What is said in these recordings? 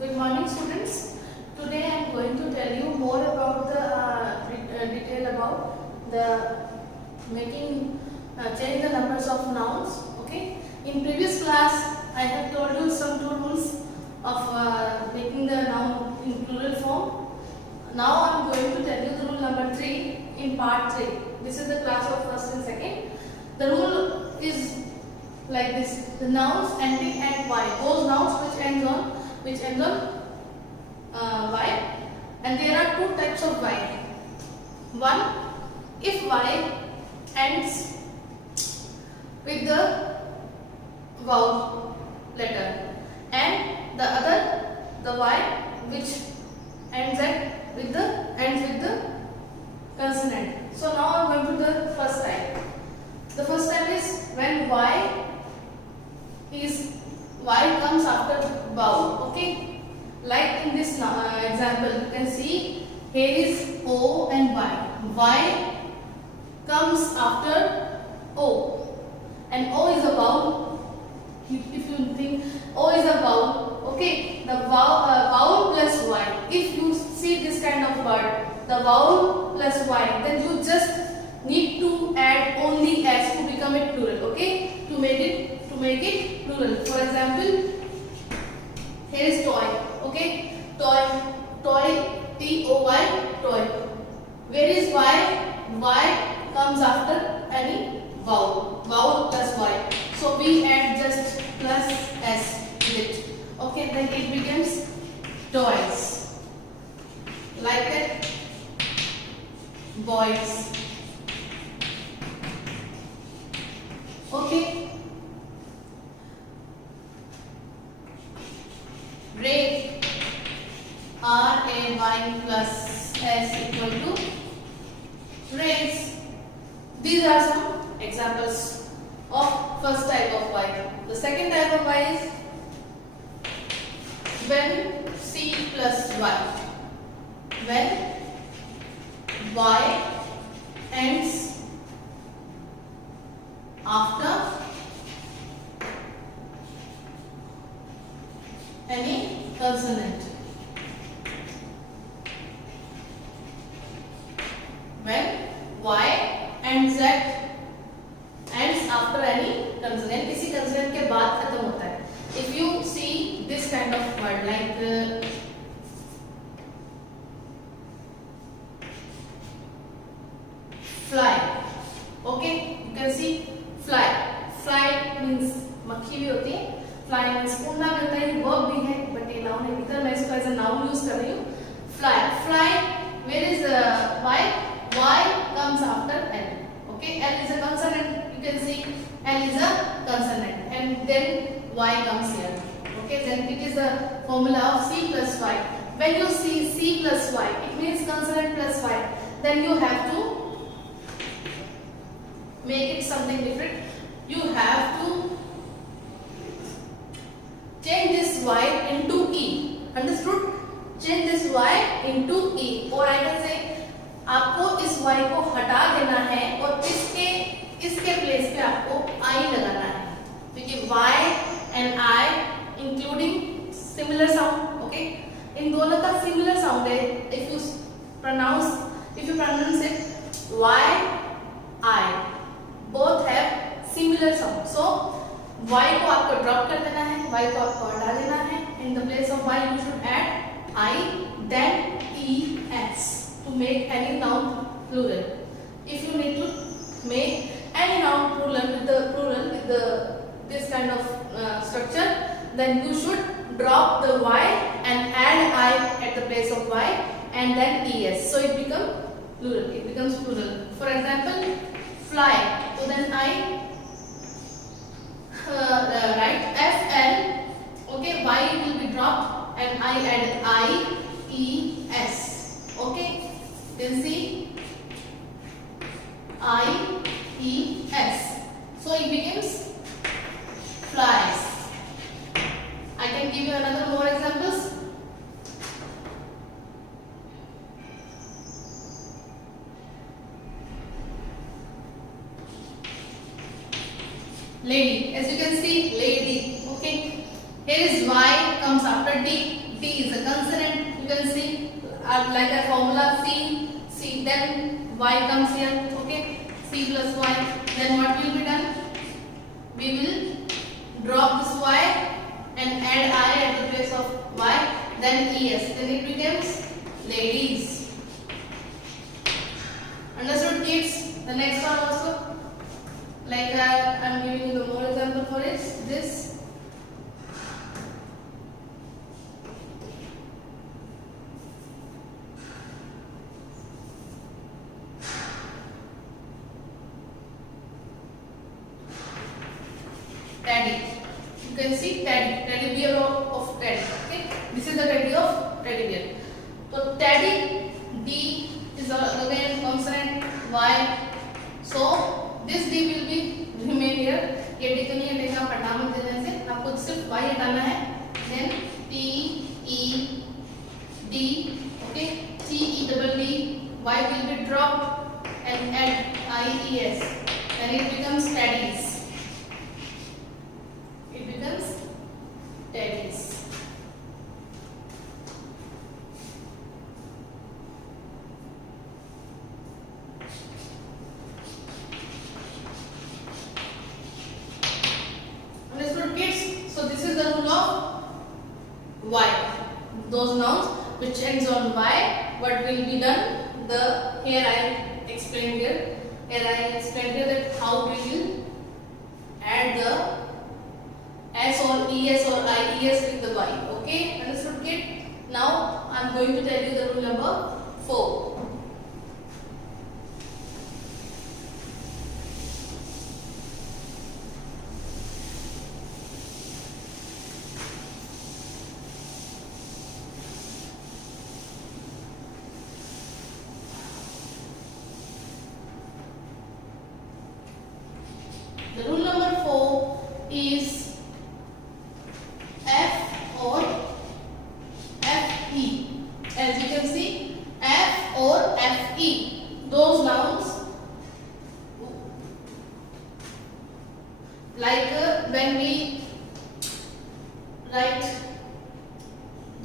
Good morning, students. Today I am going to tell you more about the detail about the making change the numbers of nouns. Okay. In previous class, I have told you some two rules of making the noun in plural form. Now I am going to tell you the rule number 3 in part 3. This is the class of first and second. The rule is like this: the nouns ending at y, those nouns which ends on y, and there are two types of y. One, if y ends with the vowel letter, and the other, the y which ends with the consonant. So now I am going to the first type. The first type is when y comes after vowel. Okay, like in this example, you can see here is O and Y. Y comes after O, and O is a vowel. If you think O is a vowel, okay, the vowel plus Y. If you see this kind of word, the vowel plus Y, then you just need to add only S to become it plural. Okay, to make it plural. For example, here is toy. Okay, toy, T-O-Y, toy. Where is Y? Y comes after any vowel plus Y. So we add just plus S with it. Okay, then it becomes toys. Like that, boys. Okay. Ray, R-A-Y plus S equal to rays. These are some examples of first type of Y. The second type of Y is when C plus Y. When Y ends after any consonant. When Y and Z ends after any consonant, इसी consonant के बाद खत्म होता है. If you see this kind of word like fly, okay, you can see fly. Fly means मक्खी भी होती है. Fly means उड़ना भी होता है, verb भी है, but ये noun है. इधर मैं इसको as a noun use कर रही हूँ. Fly. Fly. Where is Y? Y comes after L. Okay, L is a consonant. You can see L is a consonant, and then Y comes here. Okay, then it is the formula of C plus Y. When you see C plus Y, it means consonant plus Y. Then you have to make it something different. You have to change this Y into E. Understood? Change this Y into E. Or I can say आपको इस Y को हटा देना है और इसके place पे आपको I लगाना है, क्योंकि Y and I including similar sound. Okay, इन दोनों का similar sound है. If you pronounce it Y I, both have similar sound. So Y को आपको drop कर देना है, Y को आपको हटा देना है. In the place of Y you should add I, then E, S to make any noun plural. If you need to make any noun plural with this kind of structure, then you should drop the Y and add I at the place of Y and then ES. So it becomes plural. It becomes plural. For example, fly. So then I write FL. Okay, Y will be dropped and I add I, E, S. Okay, you can see I, E, S. So it becomes flies. I can give you another more examples. Lady. As you can see, lady. Okay. Here is Y comes after D. T is a consonant. You can see like a formula C, then Y comes here. Okay, C plus Y. Then what will be done? We will drop this Y and add I at the place of Y. Then ES. Then it becomes ladies. Understood, kids? The next one also. Like I am giving you the more example for it. This. Teddy. You can see teddy bear of teddy. Okay, this is the teddy of teddy bear. So teddy, D is again consonant, Y. So this D will be remain here. ये D तो नहीं हटेगा, हटा मत देने से आपको सिर्फ Y हटाना है. Then T E D. Okay, T E double D. Y will be dropped and add I E S. Then it becomes teddies. It becomes teddies. Understood, kids? So this is the rule of Y. Those nouns which ends on Y, what will be done? Here I explained here. That how we will add the S or ES or IES with the Y. Okay, understood, kid? Now I am going to tell you the rule number 4. The rule number 4 is F or FE. As you can see, F or FE. Those nouns like when we write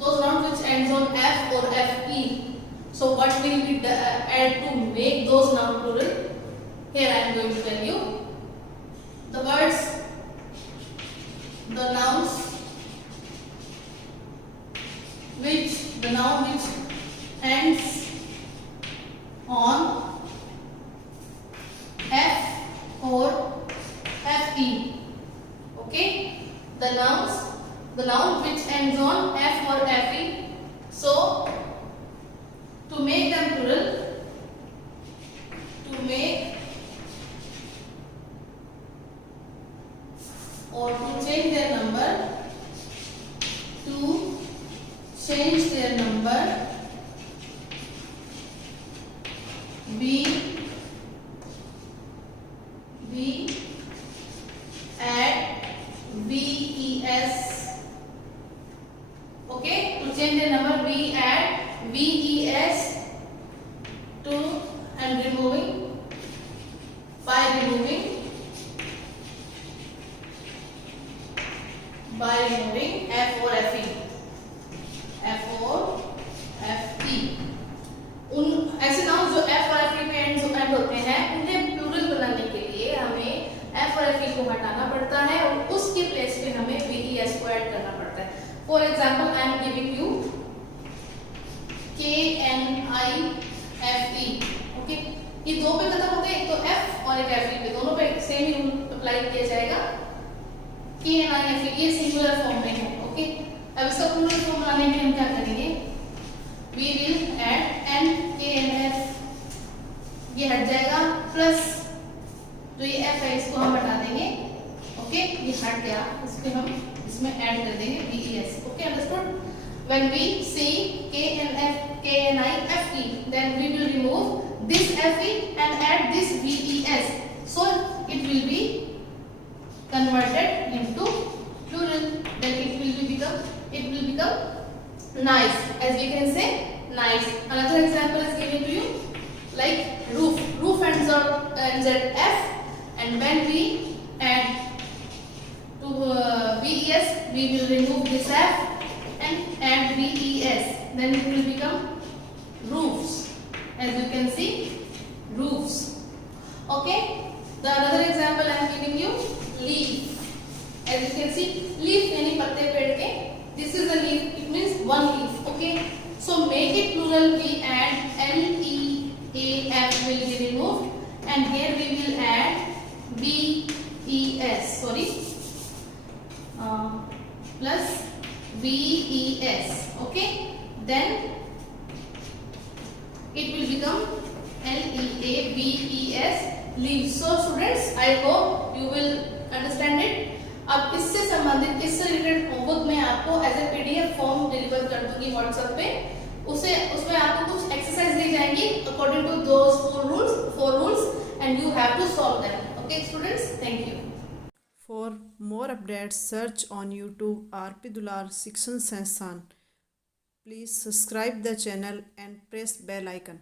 those nouns which ends on F or FE. So what will we add to make those nouns plural? Here I am going to tell you. The words, the nouns the noun which ends on F or FE. Okay, the noun which ends on F or FE. So to make them plural, or to change their number, we add VES. Okay, to change their number we add VES to and removing by removing F or FE. F or FE. उन ऐसे noun जो F और FE पे and होते हैं उन्हें plural बनाने के लिए हमें F और FE को हटाना पड़ता है और उसके प्लेस पे हमें VES को ऐड करना पड़ता है. For example I am giving you KNIFE. Okay, ये दो पे खत्म होते हैं, एक तो F और एक FE पे, दोनों पे सेम ही रूल अप्लाई किया जाएगा. KNIFE ये सिंगुलर फॉर्म में है. ओके, अब इसका प्लूरल फॉर्म बनाने के लिए हम क्या करेंगे? We will add NKNF. ये हट जाएगा, प्लस जो ये F है इसको हम हटा देंगे. ओके, ये हट गया, इसको हम इसमें ऐड कर देंगे VES. Okay, understood? When we see KNIFE, then we will remove this FE and add this VES. So it will be converted into plural. Then it will become nice. As we can say, nice. Another example is given to you, like roof. Roof ends at F, and when we add to VES, we will remove this F and add VES, then it will become roofs. As you can see, roofs. Okay. The another example I am giving you, leaf. As you can see, leaf यानी पत्ते पेड़ के. This is a leaf. It means one leaf. Okay. So make it plural. We add LEAF will be removed, and here we will add VES. Sorry. Plus VES. Okay. Then it will become LEAVES, leaves. So students, I hope you will understand it. अब इससे संबंधित इससे related homework मैं आपको as a PDF form deliver कर दूंगी WhatsApp पे. उसमें आपको कुछ एक्सरसाइज दी जाएंगी according to those four rules and you have to solve them. Okay students, thank you. For more updates, search on YouTube RP Dular Shikshan Sansthan. Please subscribe the channel and press bell icon.